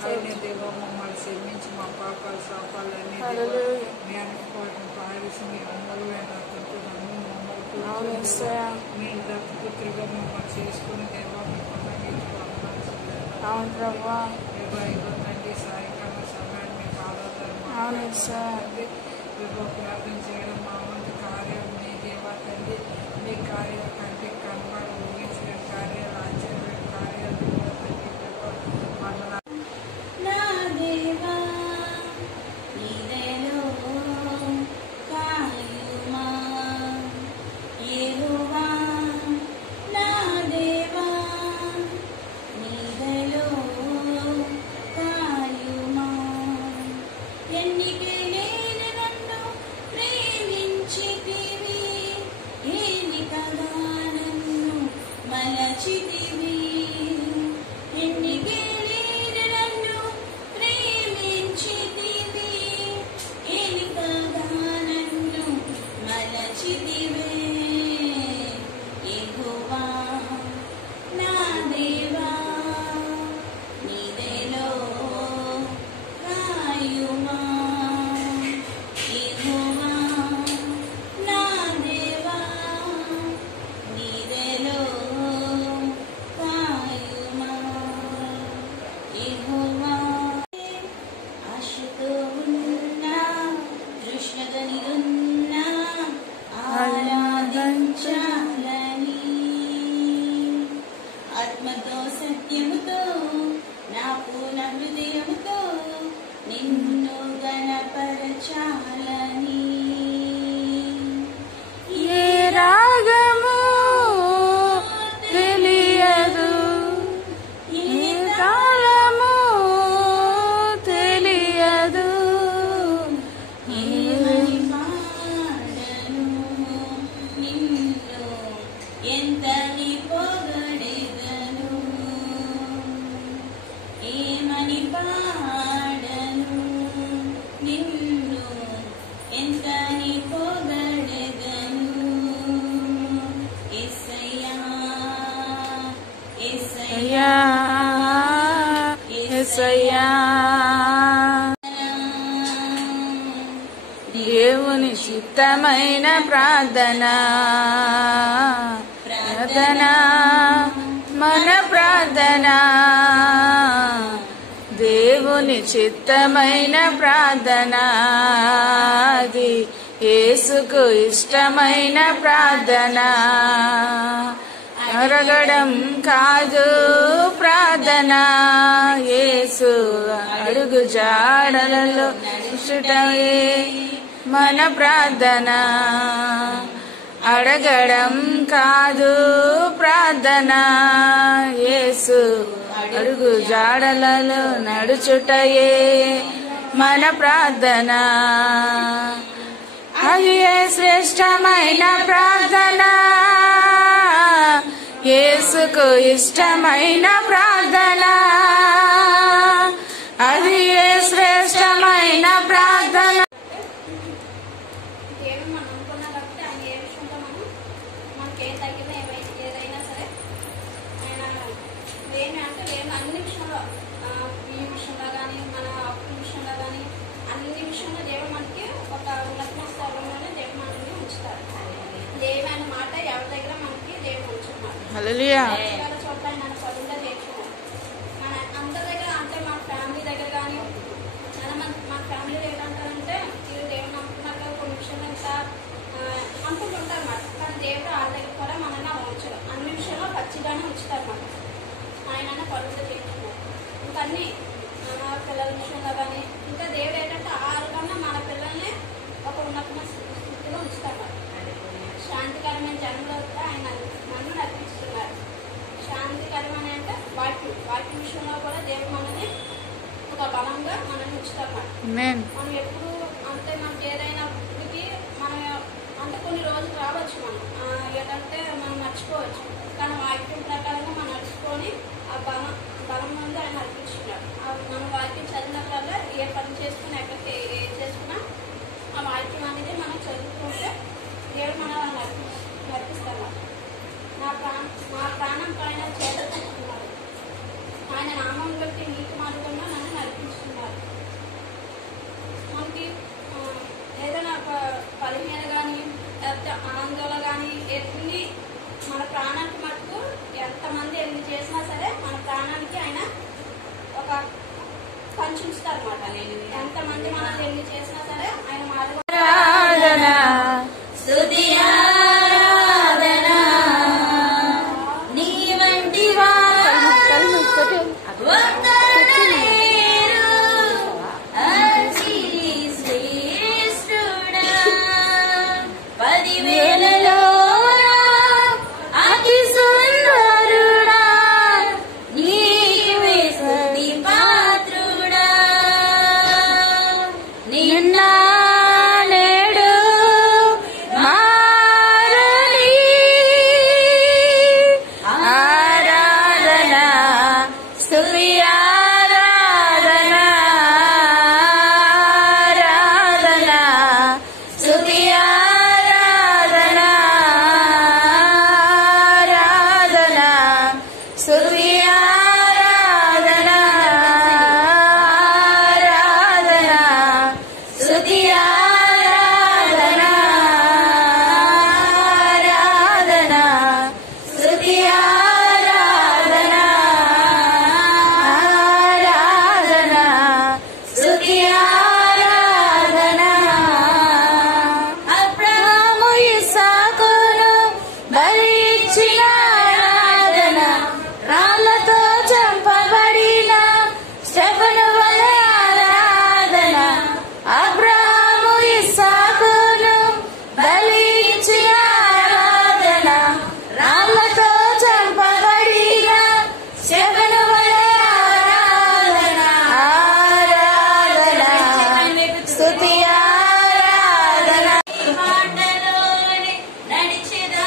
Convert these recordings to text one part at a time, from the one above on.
అయిన దేవ మమ్మల్ని క్షమించి మా పాపాలు శాపాలన్నీ మీ అనుకోవడం పాలిసి మీ అమలుమైన మీ దత్తపుత్రిగా మమ్మల్ని చేసుకుని దేవా మీ అవును ప్రభా తండ్రి సాయంకాల సమయాన్ని మీ పాదాలు ప్రార్థన చేయడం మా వంతు కార్యం మీ దేవా తండ్రి మీ కార్యాల కంటే కనబడి ఊహించిన కార్యాలు ఆశ్చర్య కార్యాలు ఆత్మతో సత్యముతో నా పూర్ణ హృదయముతో నిన్ను గణపరచాలని ఏ రాగము తెలియదు ఏ కాలము తెలియదు ఏమని పాడను నిన్ను ఎంతని పొగడెదను ఏమని పాడను నిన్ను ఎంతని పొగడెదను యేసయ్యా యేసయ్యా యేసయ్యా దేవుని చిత్తమైన ప్రార్థన ప్రార్థన మన ప్రార్థన దేవుని చిత్తమైన ప్రార్థన అది యేసుకు ఇష్టమైన ప్రార్థన అరగడం కాదు ప్రార్థన యేసు అడుగు జాడలలో నడుచుటయే మన ప్రార్థన అడగడం కాదు ప్రార్థన యేసు అడుగు జాడలలో నడుచుటయే మన ప్రార్థన అది శ్రేష్టమైన ప్రార్థన యేసుకు ఇష్టమైన ప్రార్థన అది శ్రేష్టమైన ప్రార్థన దేవుడు మనం అనుకున్నా కాబట్టి ఆయన ఏ విషయంలో మనకి ఏం తగ్గినా ఏదైనా సరే ఆయన లేని అంటే లేని అన్ని విషయంలో ఈ విషయంలో కానీ మన అప్పు విషయంలో కానీ అన్ని విషయంలో దేవుడు మనకి ఒక ఉన్నత స్థలంలోనే దేవుడు మనల్ని ఉంచుతారు. దేవుడు అనే మాట ఎవరి దగ్గర మనకి దేవుడు ఉంచుతున్నారు. హల్లెలూయా. చోట్ల ఆయన పనులుగా చేర్చుకున్నారు. మన అందరి దగ్గర అంటే మన ఫ్యామిలీ దగ్గర కానీ మన ఫ్యామిలీ దగ్గర అంటారంటే మీరు దేవుడు నమ్ముకున్నాక కొన్ని విషయంలో ఇంకా అనుకుంటుంటారు అన్నమాట. కానీ దేవుడు వాళ్ళ దగ్గర కూడా మనల్ని అలా ఉంచడం అన్ని విషయంలో ఖచ్చితంగానే ఉంచుతారు అన్నమాట. ఆయన పనులుగా చేర్చుకున్నారు. ఇంకా అన్ని మన పిల్లల విషయంలో కానీ ఇంకా దేవుడు ఏంటంటే ఆరుకన్నా మన పిల్లల్ని ఒక ఉన్నత స్థితిలో ఉంచుతారు. శాంతికరమైన జన్మలో ఆయన నన్ను నడిపిస్తున్నారు. శాంతికరమైన అంటే వాటి విషయంలో కూడా దేవుడు మనల్ని ఒక బలంగా మనల్ని ఉంచుతారు. మనం ఎప్పుడు అంటే మనకి ఏదైనా ఇప్పటికి మనం అంటే కొన్ని రోజులు రావచ్చు మనం ఏంటంటే మనం మర్చిపోవచ్చు. కానీ వాక్యం ప్రకారంగా మనం నడుచుకొని ఆ బలం నుండి ఆయన నడిపిస్తున్నారు. మనం వాక్యం చదివినప్పుడల్లా ఏ పని చేసుకుని ఎక్కడికి ఏ చేసుకున్నా ఆ వాక్యం అనేది మనం చదువుకుంటే దేవుడు మనం నడిపిస్తారు. మా ప్రాణం పైన చేతున్నారు. ఆయన నామం బట్టి నీకు మార్గంలో నన్ను ఉండాలి. మనకి ఏదైనా బలహీన కానీ లేకపోతే ఆందోళన కానీ ఎన్ని మన ప్రాణానికి మటుకు ఎంతమంది ఎన్ని చేసినా సరే మన ప్రాణానికి ఆయన ఒక పంచుతారు అన్నమాట. ఎంతమంది మనల్ని ఎన్ని చేసినా సరే ఆయన మార్గం నీ వంటి శ్రేష్ఠుడా 10,000లో అతి సుందరుడా నీవే స్తుతి పాత్రుడా నిన్న నేడు మారని ఆరాధన స్తుతి ఆరాధన ఆరాధన స్తుతి ఆరాధన ఆరాధన స్తుతి ఆరాధన ఆరాధన స్తుతి ఆరాధన ఆరాధన స్తుతి ఆరాధన ఆరాధన స్తుతి ఆరాధన అబ్రహాము ఇస్సాకును బలి ఇచ్చిన ఆరాధన రాళ్లతో చంపబడిన స్టెఫను వలె ఆరాధన అబ్రహాము ఇస్సాకును బలి ఇచ్చిన ఆరాధన రాళ్లతో చంపబడిన స్టెఫను వలె ఆరాధన ఆరాధన స్తుతి ఆరాధన మాటలోనే నడిచెదా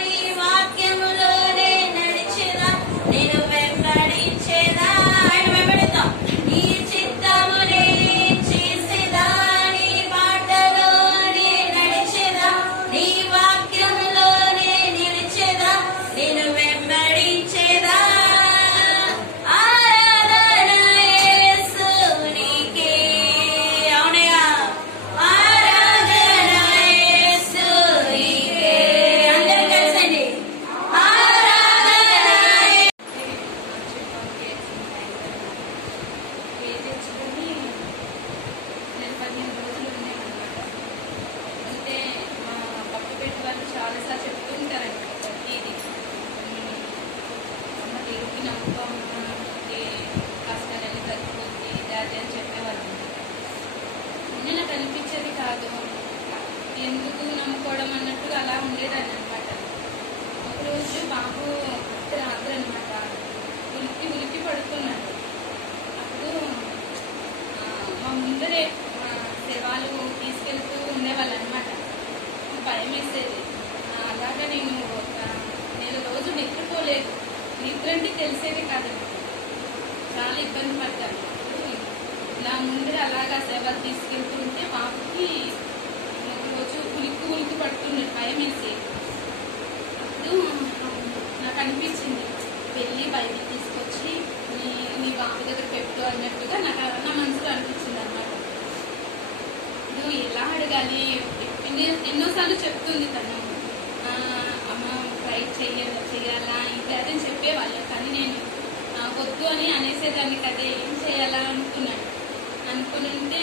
నీ వాక్యములోనే నడిచెదా నేను వెంబడించేదా ఆయన వెంబడిద్దాం నీ చిత్తమునే చేసేదా నీ మాటలోనే నడిచెదా నీ వాక్యములోనే నిలిచెదా నేను వెంబడించేదా ఆరాధన యేసు నీకే అవునయ్యా ఆరాధన యేసు నీకే అందరూ కలిసండి ఆరాధన తెచ్చుకొని నేను 15 రోజులు ఉన్నాయన్నమాట. అంటే మా పక్క పెట్టి వాళ్ళు చాలాసార్లు చెప్తూ ఉంటారంట ప్రతిదీ అమ్మ దేవుడికి నమ్మకం ఉంటే కష్టాలన్నీ తగ్గిపోతుంది అది అని చెప్పేవాళ్ళు. ముందు నాకు అనిపించేది కాదు, ఎందుకు నమ్ముకోవడం అన్నట్టుగా అలా ఉండేదాన్ని అనమాట. ఒకరోజు బాబు రాత్రి అనమాట ఉలికి పడుతున్నాడు. అప్పుడు మా ముందరే శవాలు తీసుకెళ్తూ ఉండేవాళ్ళు అనమాట. భయం వేసేది. అలాగా నేను రోజు నిద్రపోలేదు. నిద్ర అంటే తెలిసేది కాదు, చాలా ఇబ్బంది పడ్డాను. నా ముందర అలాగా శవాలు తీసుకెళ్తూ ఉంటే బాబుకి ఒకరోజు ఉలికి పడుతున్నాడు, భయం వేసేది. అప్పుడు నాకు అనిపించింది వెళ్ళి బైబిల్ తీసుకొచ్చి నీ బాబు దగ్గర పెట్టు అన్నట్టుగా నాకు నా మనసులో అనిపించింది అనమాట. నువ్వు ఎలా అడగాలి ఎన్నోసార్లు చెప్తుంది తను, అమ్మ ట్రై చేయాలా ఇంకా అదని చెప్పేవాళ్ళు. కానీ నేను వద్దు అని అనేసేదాన్ని కదా, ఏం చేయాలా అనుకుంటే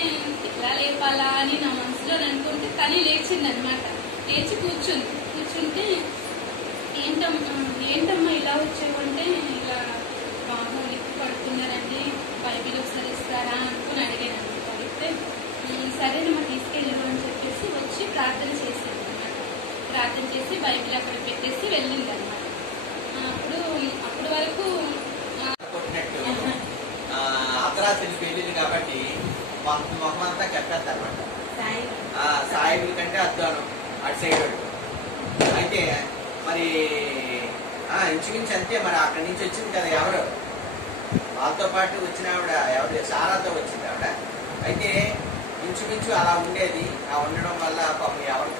ఎలా లేపాలా అని నా మనసులో అనుకుంటే తను లేచింది అనమాట. లేచి కూర్చుంటే ఏంటమ్మా ఇలా వచ్చేవంటే ఇలా బాబు ఉలిక్కి పడుతున్నారండి, బైబిల్ ఒకసారి ఇస్తారా అనుకుని అడిగాను. అడిగితే సరేనమ్మా తీసుకెళ్ళరు అని చెప్పేసి వచ్చి ప్రార్థన చేసేది అనమాట. ప్రార్థన చేసి బైబిల్ అక్కడ పెట్టేసి వెళ్ళింది అనమాట. అప్పుడు వరకు అర్ధరాత్రి పెళ్ళింది కాబట్టి మొహం అంతా చెప్పేస్తా అనమాట. సాయిబుల కంటే అద్దాను అటు సైడ్ అయితే మరి ఇంచుమించు అంతే. మరి అక్కడి నుంచి వచ్చింది కదా ఎవరు, వాళ్ళతో పాటు వచ్చిన ఆవిడ ఎవరు, సారాతో వచ్చింది ఆవిడ. అయితే ఇంచుమించు అలా ఉండేది. ఆ ఉండడం వల్ల పాపం ఎవరు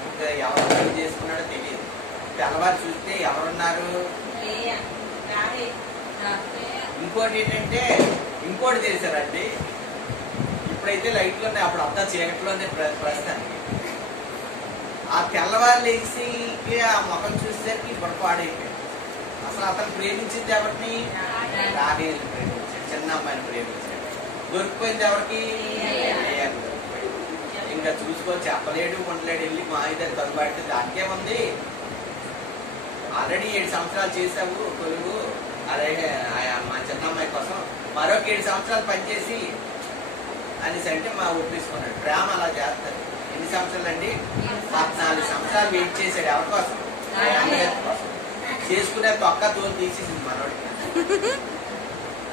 పని చేసుకున్నాడో తెలియదు. తెల్లవారు చూస్తే ఎవరున్నారు. ఇంకోటి ఏంటంటే ఇంకోటి చేశారండి, ఇప్పుడైతే లైట్లు ఉన్నాయి, అప్పుడు అంతా చీకట్లోనే ప్రస్తుతానికి. ఆ తెల్లవారు లేచి ఆ ముఖం చూసేసరికి ఇప్పుడు పాడైపోయింది. అసలు అతను ప్రేమించింది ఎవరిని? రాణిని ప్రేమించాడు, చిన్న అమ్మాయిని ప్రేమించాడు. దొరికిపోయింది ఎవరికి? ఇంకా చూసుకో చెప్పలేడు ఉండలేడు, వెళ్ళి మా ఇద్దరు తగ్గుబాడితే దానికే ఉంది. ఆల్రెడీ 7 సంవత్సరాలు చేసావు కొలువు, అలాగే మా చిన్న అమ్మాయి కోసం మరొక 7 సంవత్సరాలు పనిచేసి అనేసి అంటే మా ఒప్పించుకున్నాడు. ప్రేమ అలా చేస్తారు. ఎన్ని సంవత్సరాలు అండి? 14 సంవత్సరాలు వెయిట్ చేశాడు. ఎవరి కోసం? కోసం. చేసుకునే తొక్క తోలు తీసేసింది మనోడికి.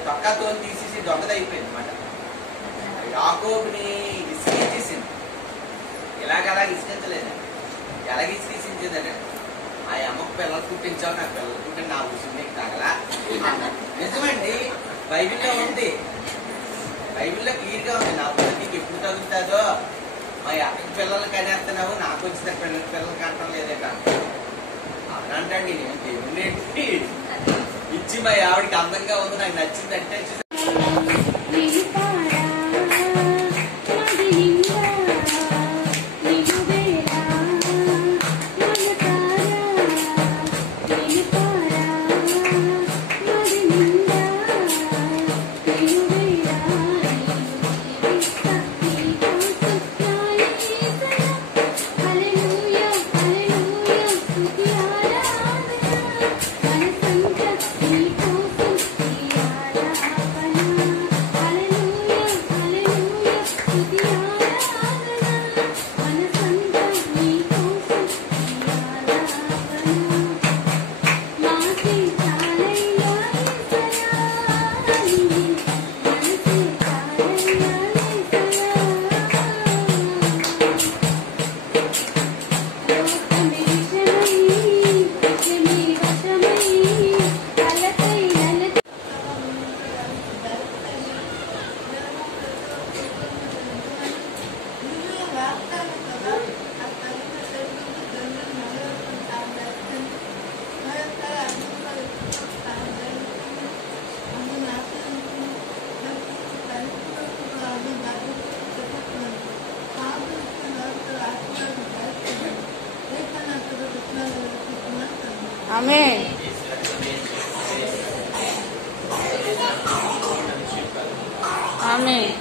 తొక్క తోలు తీసేసి దొంగదైపోయింది అన్నమాట. యాకోబుని ఇసుకేసేసింది. ఇలాగ ఇసుకించలేదు. ఎలాగ ఇసుకేసించిందంటే ఆ అమ్మకు పిల్లలు పుట్టించావు, నాకు పిల్లలు పుట్టింది, నా ఉసురు నీకు తగలా. నిజమండి, బైబిల్లో ఉంది. బైబిల్లో క్లియర్గా ఉంది. నా పిల్లలు నీకు ఎప్పుడు తగులుతుందో, మా అక్కకి పిల్లలు కనేస్తున్నావు, నాకు వచ్చిన పిల్లలు కనటం లేదే కాదు. అవునంటండి, నేను దేవుణ్ణి ఇచ్చి మా ఆవిడకి అందంగా ఉంది, నాకు నచ్చిందంటే ఆమేన్. ఆమేన్.